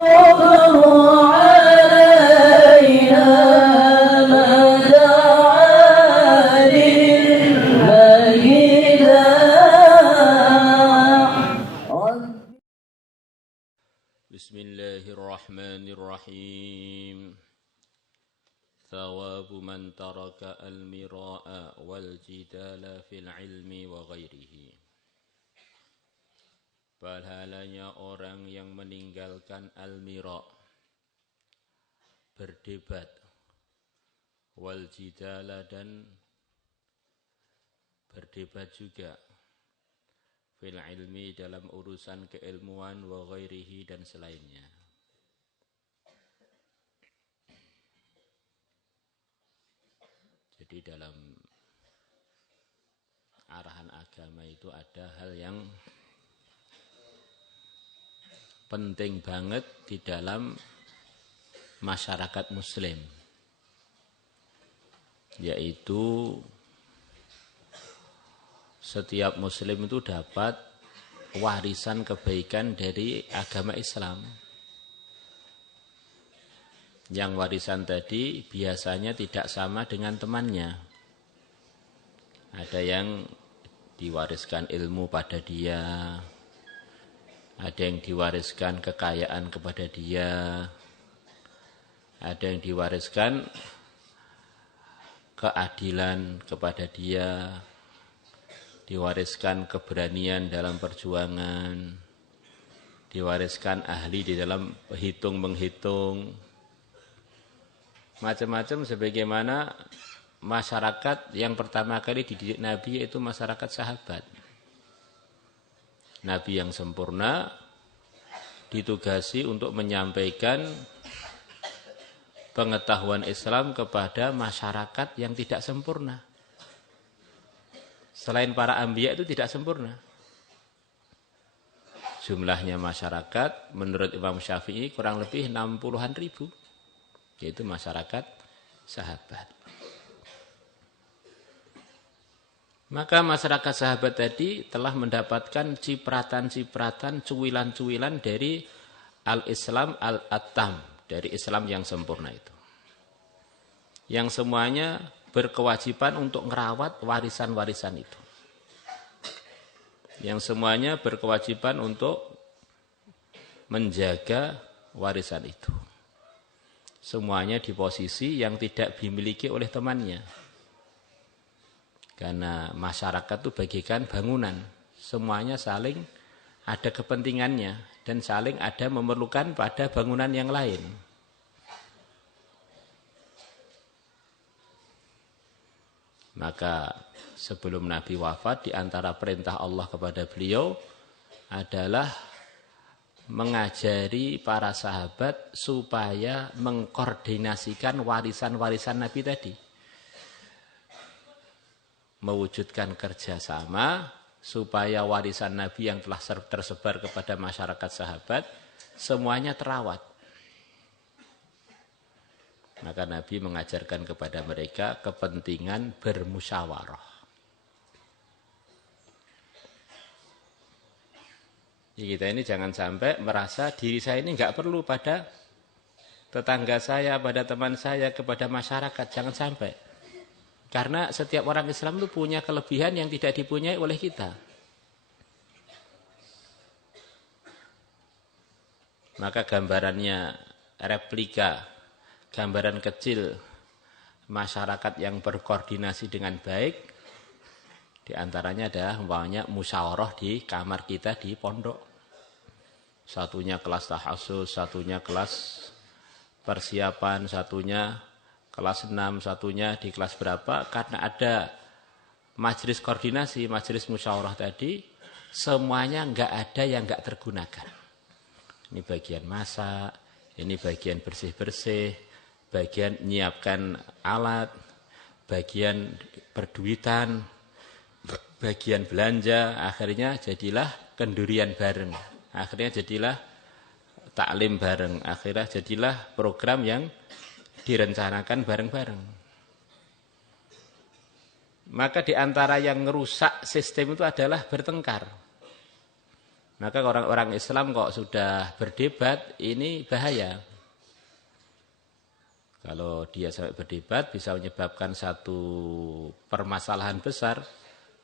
Bismillahirrahmanirrahim. Thawabu man taraka al-mira'a wal jidala fil ilmi wa ghairihi. Pahalanya orang yang meninggalkan al-mira', berdebat, wal jidala dan berdebat juga, fil ilmi dalam urusan keilmuan, wa ghairihi dan selainnya. Jadi dalam arahan agama itu ada hal yang penting banget di dalam masyarakat muslim, yaitu setiap muslim itu dapat warisan kebaikan dari agama Islam. Yang warisan tadi biasanya tidak sama dengan temannya. Ada yang diwariskan ilmu pada dia, ada yang diwariskan kekayaan kepada dia, ada yang diwariskan keadilan kepada dia, diwariskan keberanian dalam perjuangan, diwariskan ahli di dalam hitung-menghitung, macam-macam sebagaimana masyarakat yang pertama kali dididik Nabi yaitu masyarakat sahabat. Nabi yang sempurna ditugasi untuk menyampaikan pengetahuan Islam kepada masyarakat yang tidak sempurna. Selain para anbiya itu tidak sempurna. Jumlahnya masyarakat menurut Imam Syafi'i kurang lebih 60-an ribu. Yaitu masyarakat sahabat. Maka masyarakat sahabat tadi telah mendapatkan cipratan-cipratan, cuwilan-cuwilan dari al-Islam al-Attam, dari Islam yang sempurna itu. Yang semuanya berkewajiban untuk merawat warisan-warisan itu. Yang semuanya berkewajiban untuk menjaga warisan itu. Semuanya di posisi yang tidak dimiliki oleh temannya. Karena masyarakat itu bagaikan bangunan. Semuanya saling ada kepentingannya dan saling ada memerlukan pada bangunan yang lain. Maka sebelum Nabi wafat, di antara perintah Allah kepada beliau adalah mengajari para sahabat supaya mengkoordinasikan warisan-warisan Nabi tadi. Mewujudkan kerjasama supaya warisan Nabi yang telah tersebar kepada masyarakat sahabat semuanya terawat. Maka Nabi mengajarkan kepada mereka kepentingan bermusyawarah. Kita ini jangan sampai merasa diri saya ini enggak perlu pada tetangga saya, pada teman saya, kepada masyarakat. Jangan sampai. Karena setiap orang Islam itu punya kelebihan yang tidak dipunyai oleh kita. Maka gambarannya replika, gambaran kecil masyarakat yang berkoordinasi dengan baik, di antaranya adalah umpamanya musyawarah di kamar kita di pondok. Satunya kelas tahasus, satunya kelas persiapan, satunya kelas 6, satunya di kelas berapa. Karena ada majelis koordinasi, majelis musyawarah tadi, semuanya enggak ada yang enggak tergunakan. Ini bagian masak, ini bagian bersih-bersih, bagian menyiapkan alat, bagian perduitan, bagian belanja. Akhirnya jadilah kendurian bareng. Akhirnya jadilah taklim bareng. Akhirnya jadilah program yang direncanakan bareng-bareng. Maka di antara yang merusak sistem itu adalah bertengkar. Maka orang-orang Islam kok sudah berdebat, ini bahaya. Kalau dia sampai berdebat bisa menyebabkan satu permasalahan besar.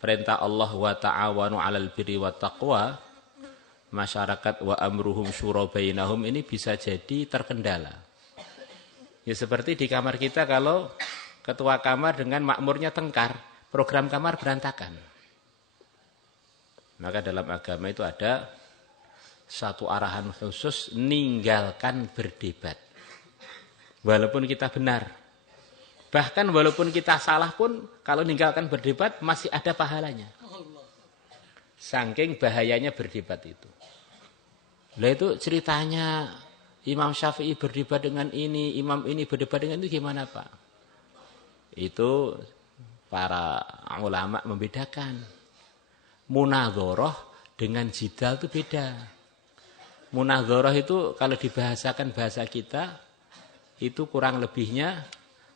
Perintah Allah wa ta'awanu 'alal birri wat taqwa, masyarakat wa amruhum syura bainahum ini bisa jadi terkendala. Ya seperti di kamar kita kalau ketua kamar dengan makmurnya tengkar, program kamar berantakan. Maka dalam agama itu ada satu arahan khusus, ninggalkan berdebat. Walaupun kita benar. Bahkan walaupun kita salah pun, kalau ninggalkan berdebat masih ada pahalanya. Saking bahayanya berdebat itu. Lah itu ceritanya Imam Syafi'i berdebat dengan ini, imam ini berdebat dengan itu gimana Pak? Itu para ulama membedakan. Munadharah dengan jidal itu beda. Munadharah itu kalau dibahasakan bahasa kita, itu kurang lebihnya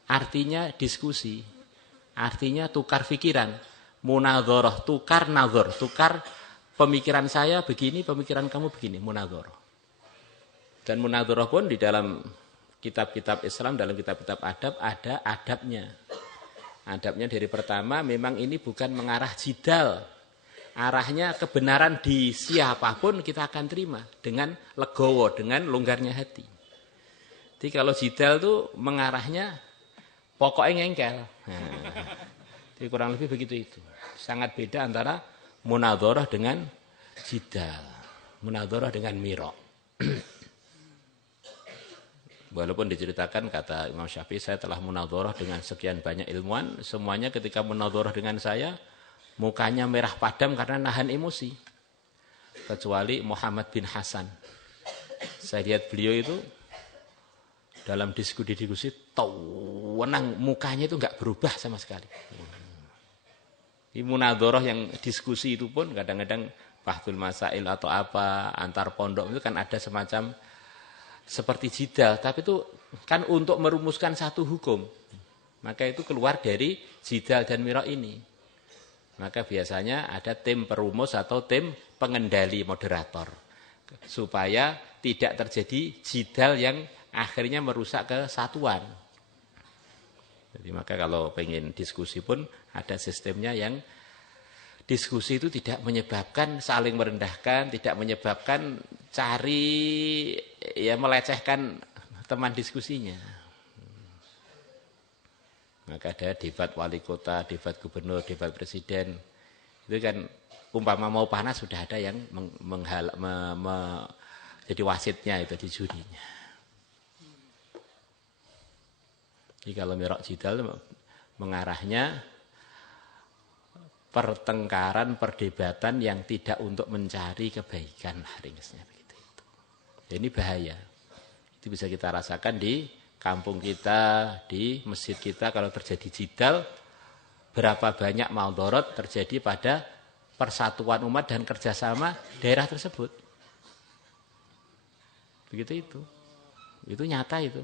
artinya diskusi. Artinya tukar pikiran. Munadharah, tukar nazar, tukar pemikiran saya begini, pemikiran kamu begini, munadharah. Dan munadharah pun di dalam kitab-kitab Islam, dalam kitab-kitab adab ada adabnya. Adabnya dari pertama memang ini bukan mengarah jidal. Arahnya kebenaran di siapapun kita akan terima dengan legowo, dengan longgarnya hati. Jadi kalau jidal itu mengarahnya pokoknya ngengkel. Jadi kurang lebih begitu itu. Sangat beda antara munadharah dengan jidal. Munadharah dengan miraq. Walaupun diceritakan kata Imam Syafi'i, saya telah munadharah dengan sekian banyak ilmuwan, semuanya ketika munadharah dengan saya mukanya merah padam karena nahan emosi. Kecuali Muhammad bin Hasan. Saya lihat beliau itu dalam diskusi tawenang, mukanya itu enggak berubah sama sekali. Di munadharah yang diskusi itu pun kadang-kadang bahtul masail atau apa antar pondok itu kan ada semacam seperti jidal, tapi itu kan untuk merumuskan satu hukum. Maka itu keluar dari jidal dan miraq ini. Maka biasanya ada tim perumus atau tim pengendali moderator. Supaya tidak terjadi jidal yang akhirnya merusak kesatuan. Jadi maka kalau pengen diskusi pun ada sistemnya yang diskusi itu tidak menyebabkan saling merendahkan, tidak menyebabkan melecehkan teman diskusinya. Maka ada debat wali kota, debat gubernur, debat presiden. Itu kan umpama mau panas sudah ada yang jadi wasitnya itu di jurinya. Jadi kalau miraq jidal mengarahnya pertengkaran, perdebatan yang tidak untuk mencari kebaikan, ringkasnya begitu itu. Ini bahaya. Itu bisa kita rasakan di kampung kita, di masjid kita, kalau terjadi jidal, berapa banyak maldorot terjadi pada persatuan umat dan kerjasama daerah tersebut. Begitu itu. Itu nyata itu.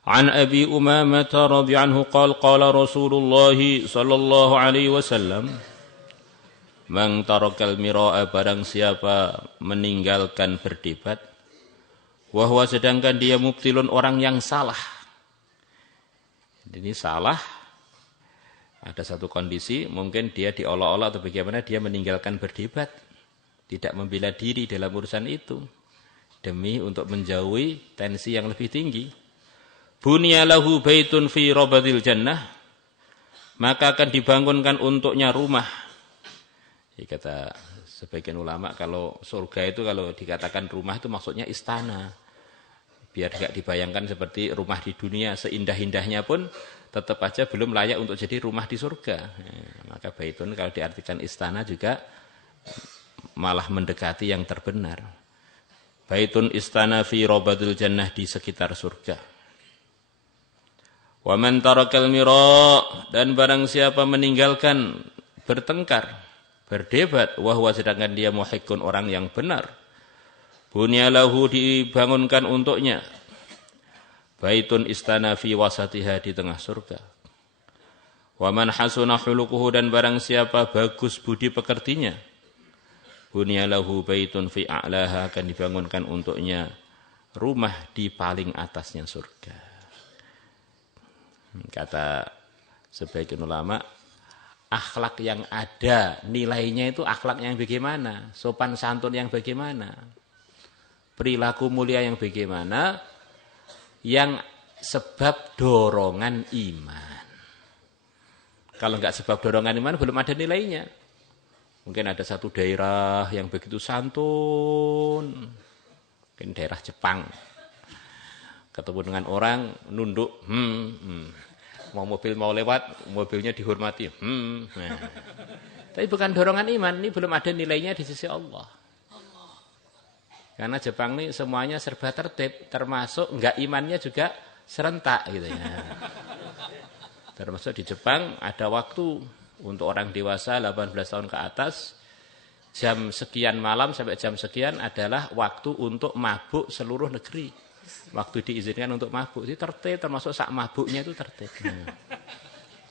An Abi Umamah radhiyallahu anhu qala Rasulullah sallallahu alaihi wasallam, man tarakal mira'a, barang siapa meninggalkan berdebat, wahwa sedangkan dia mubtilun, orang yang salah. Ini salah, ada satu kondisi, mungkin dia diolok-olok atau bagaimana, dia meninggalkan berdebat, tidak membela diri dalam urusan itu, demi untuk menjauhi tensi yang lebih tinggi. Bunya lahu baitun fi rabadil jannah, maka akan dibangunkan untuknya rumah. Jadi kata sebagian ulama, kalau surga itu kalau dikatakan rumah itu maksudnya istana. Biar tidak dibayangkan seperti rumah di dunia, seindah-indahnya pun tetap aja belum layak untuk jadi rumah di surga. Maka baitun kalau diartikan istana juga malah mendekati yang terbenar. Baitun istana fi rabadil jannah, di sekitar surga. Wa man tarakal mira', dan barang siapa meninggalkan bertengkar, berdebat, wahwa sedangkan dia muhiqqun, orang yang benar, bunyalahu, dibangunkan untuknya baitun istana fi wasatiha, di tengah surga. Wa man hasuna khuluquhu, dan barang siapa bagus budi pekertinya, bunyalahu baitun fi a'laha, akan dibangunkan untuknya rumah di paling atasnya surga. Kata sebagian ulama, akhlak yang ada nilainya itu akhlak yang bagaimana, sopan santun yang bagaimana, perilaku mulia yang bagaimana, yang sebab dorongan iman. Kalau enggak sebab dorongan iman, belum ada nilainya. Mungkin ada satu daerah yang begitu santun, mungkin daerah Jepang, ketemu dengan orang nunduk, mau mobil mau lewat, mobilnya dihormati, nah. Tapi bukan dorongan iman, ini belum ada nilainya di sisi Allah. Karena Jepang ini semuanya serba tertib, termasuk enggak imannya juga serentak gitu ya. Termasuk di Jepang ada waktu untuk orang dewasa 18 tahun ke atas, jam sekian malam sampai jam sekian adalah waktu untuk mabuk seluruh negeri. Waktu diizinkan untuk mabuk itu tertib, termasuk sak mabuknya itu tertib.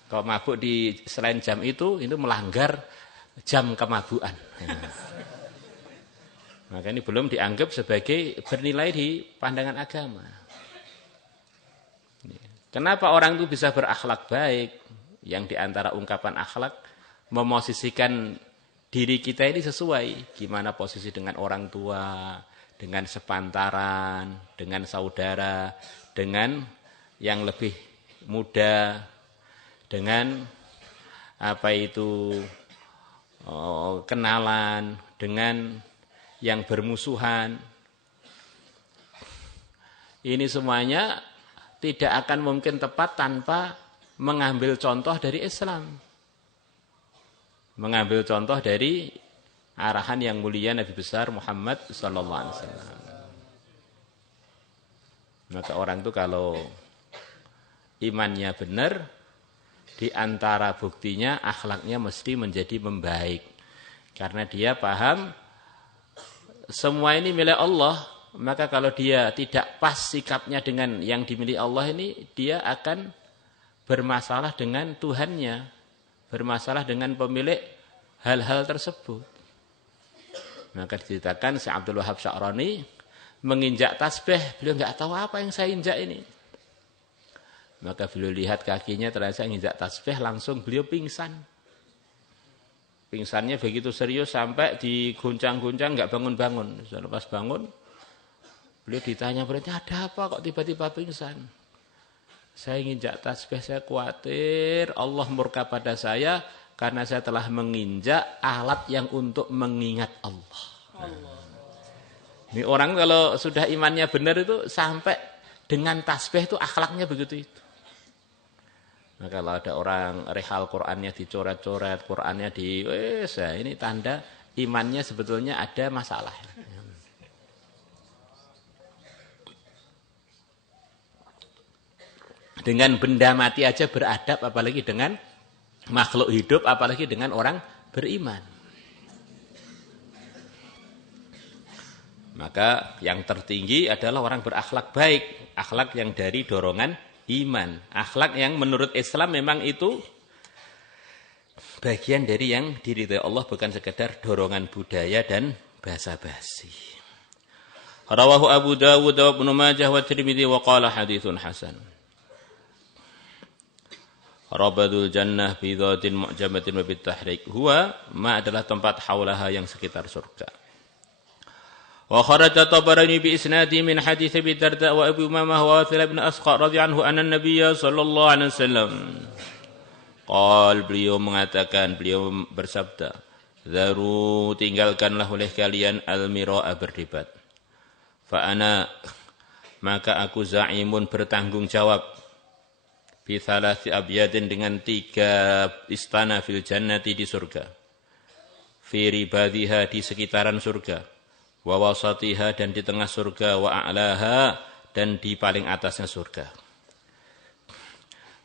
Kalau mabuk di selain jam itu melanggar jam kemabukan. Maka ini belum dianggap sebagai bernilai di pandangan agama. Kenapa orang itu bisa berakhlak baik? Yang diantara ungkapan akhlak, memosisikan diri kita ini sesuai. Gimana posisi dengan orang tua, dengan sepantaran, dengan saudara, dengan yang lebih muda, dengan kenalan, dengan yang bermusuhan. Ini semuanya tidak akan mungkin tepat tanpa mengambil contoh dari Islam. Mengambil contoh dari arahan yang mulia Nabi besar Muhammad sallallahu alaihi wasallam. Maka orang itu kalau imannya benar, di antara buktinya akhlaknya mesti menjadi membaik. Karena dia paham semua ini milik Allah, maka kalau dia tidak pas sikapnya dengan yang dimiliki Allah ini, dia akan bermasalah dengan Tuhannya, bermasalah dengan pemilik hal-hal tersebut. Maka diceritakan si Abdul Wahab Sya'rani menginjak tasbih, beliau enggak tahu apa yang saya injak ini. Maka beliau lihat kakinya terasa menginjak tasbih, langsung beliau pingsan. Pingsannya begitu serius sampai diguncang-guncang enggak bangun-bangun. Pas bangun, beliau ditanya, "Berarti ada apa kok tiba-tiba pingsan?" "Saya nginjak tasbih, saya khawatir Allah murka pada saya karena saya telah menginjak alat yang untuk mengingat Allah." Ini orang kalau sudah imannya benar itu sampai dengan tasbih itu akhlaknya begitu itu. Nah, kalau ada orang rehal Qur'annya dicoret-coret, Qur'annya ini tanda imannya sebetulnya ada masalah. Dengan benda mati aja beradab, apalagi dengan makhluk hidup, apalagi dengan orang beriman. Maka yang tertinggi adalah orang berakhlak baik, akhlak yang dari dorongan iman. Akhlak yang menurut Islam memang itu bagian dari yang diridhai Allah, bukan sekedar dorongan budaya dan basa-basi. Rawahu Abu Dawud wa Ibnu Majah wa Tirmidzi wa qala haditsun hasan. Rabadul jannah bi dhatin mu'jamatin wa bit tahrik. Huwa ma adalah tempat haulaha yang sekitar surga. Wa kharaja Tabarani bi isnadi min hadits Abi Darda wa Abu Umamah wa Wathil bin Asqa radhiyallahu anhu anna Nabiyya sallallahu alaihi wasallam beliau mengatakan, beliau bersabda, "Zaru, tinggalkanlah oleh kalian al-mira'a, berdebat. Fa ana, maka aku za'imun, bertanggung jawab, bi thalathi abyadin, dengan 3 istana fil jannati, di surga, fi ribadhiha, di sekitaran surga, wa wasatiha, dan di tengah surga, wa a'laha, dan di paling atasnya surga.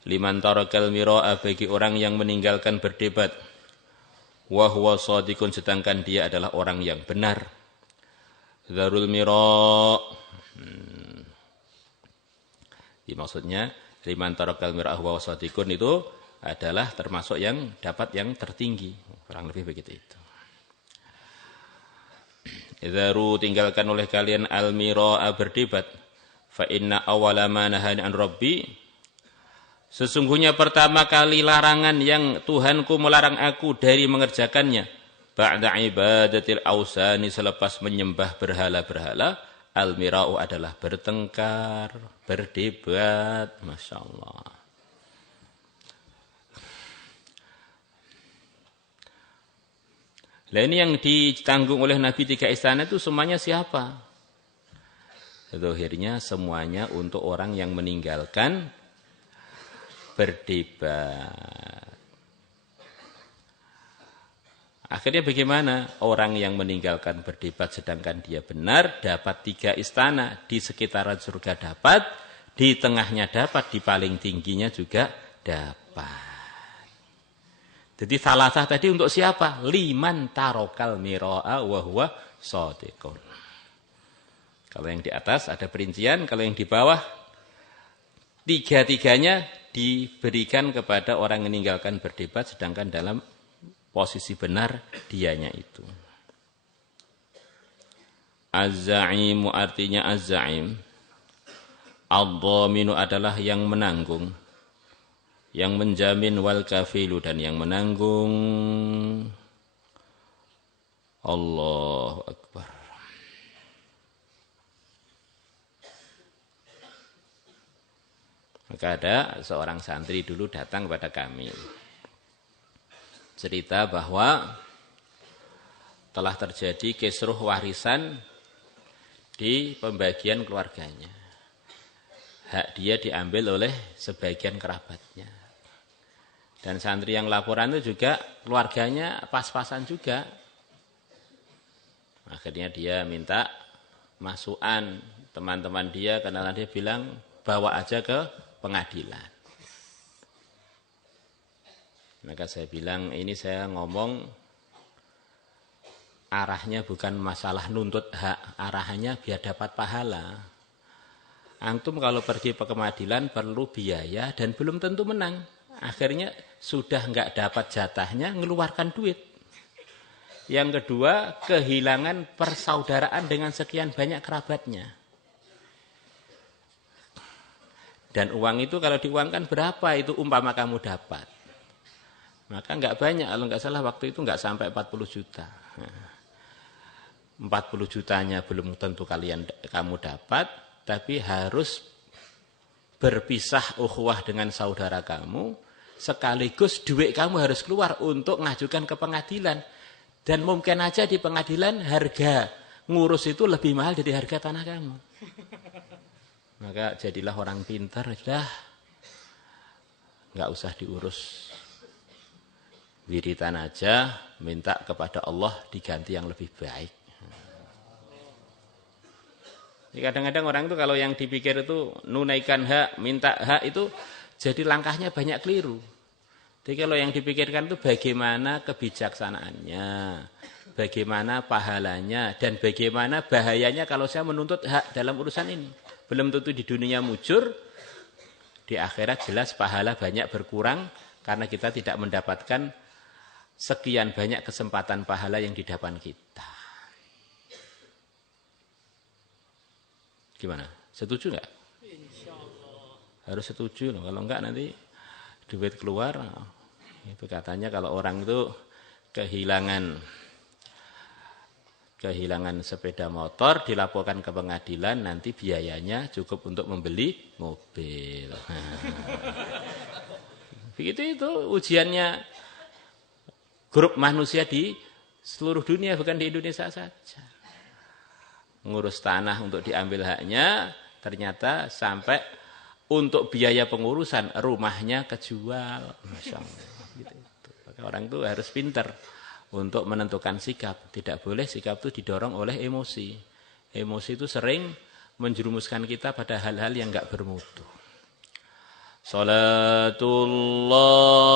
Liman tarakal mira'a, bagi orang yang meninggalkan berdebat, wa huwa shadiqun, sedangkan dia adalah orang yang benar. Dzarul mira', maksudnya liman tarakal mira'a wa shadiqun itu adalah termasuk yang dapat yang tertinggi. Kurang lebih begitu itu. Idzaru tinggalkan oleh kalian al-mira'a berdebat. Fa inna awwala ma nahani an rabbi. Sesungguhnya pertama kali larangan yang Tuhanku melarang aku dari mengerjakannya. Ba'da ibadatil awsani, selepas menyembah berhala-berhala. Al-mira'u adalah bertengkar, berdebat. Masya Allah. Nah ini yang ditanggung oleh Nabi 3 istana itu semuanya siapa? Akhirnya semuanya untuk orang yang meninggalkan berdebat. Akhirnya bagaimana? Orang yang meninggalkan berdebat sedangkan dia benar, dapat 3 istana. Di sekitaran surga dapat, di tengahnya dapat, di paling tingginya juga dapat. Jadi salasah tadi untuk siapa? Liman tarokal mira'a wa huwa shadiqun. Kalau yang di atas ada perincian, kalau yang di bawah 3-tiganya diberikan kepada orang yang meninggalkan berdebat sedangkan dalam posisi benar dianya itu. Az-za'imu artinya az-za'im. Ad-dhaminu adalah yang menanggung, yang menjamin, wal kafilu dan yang menanggung. Allahu Akbar. Maka ada seorang santri dulu datang kepada kami. Cerita bahwa telah terjadi kisruh warisan di pembagian keluarganya. Hak dia diambil oleh sebagian kerabatnya. Dan santri yang laporan itu juga keluarganya pas-pasan juga. Akhirnya dia minta masukan teman-teman dia, kenalan dia bilang bawa aja ke pengadilan. Maka saya bilang ini saya ngomong arahnya bukan masalah nuntut hak, arahnya biar dapat pahala. Antum kalau pergi ke pengadilan perlu biaya dan belum tentu menang. Akhirnya sudah enggak dapat jatahnya, ngeluarkan duit. Yang kedua, kehilangan persaudaraan dengan sekian banyak kerabatnya. Dan uang itu kalau diuangkan berapa itu umpama kamu dapat. Maka enggak banyak, kalau enggak salah waktu itu enggak sampai 40 juta. 40 jutanya belum tentu kamu dapat, tapi harus berpisah ukhuwah dengan saudara kamu, sekaligus duit kamu harus keluar untuk ngajukan ke pengadilan. Dan mungkin aja di pengadilan harga ngurus itu lebih mahal dari harga tanah kamu. Maka jadilah orang pintar, sudah nggak usah diurus. Wiritan aja, minta kepada Allah diganti yang lebih baik. Jadi kadang-kadang orang itu kalau yang dipikir itu nunaikan hak, minta hak itu jadi langkahnya banyak keliru. Jadi kalau yang dipikirkan itu bagaimana kebijaksanaannya, bagaimana pahalanya, dan bagaimana bahayanya kalau saya menuntut hak dalam urusan ini. Belum tentu di dunia mujur, di akhirat jelas pahala banyak berkurang karena kita tidak mendapatkan sekian banyak kesempatan pahala yang di depan kita. Gimana? Setuju nggak? Harus setuju loh. Kalau enggak nanti duit keluar. Itu katanya kalau orang itu kehilangan sepeda motor dilaporkan ke pengadilan, nanti biayanya cukup untuk membeli mobil. Begitu itu ujiannya grup manusia di seluruh dunia, bukan di Indonesia saja. Ngurus tanah untuk diambil haknya, ternyata sampai untuk biaya pengurusan rumahnya kejual. Masya Allah. Gitu. Maka orang itu harus pintar untuk menentukan sikap. Tidak boleh sikap itu didorong oleh emosi. Emosi itu sering menjerumuskan kita pada hal-hal yang enggak bermutu. Salatullah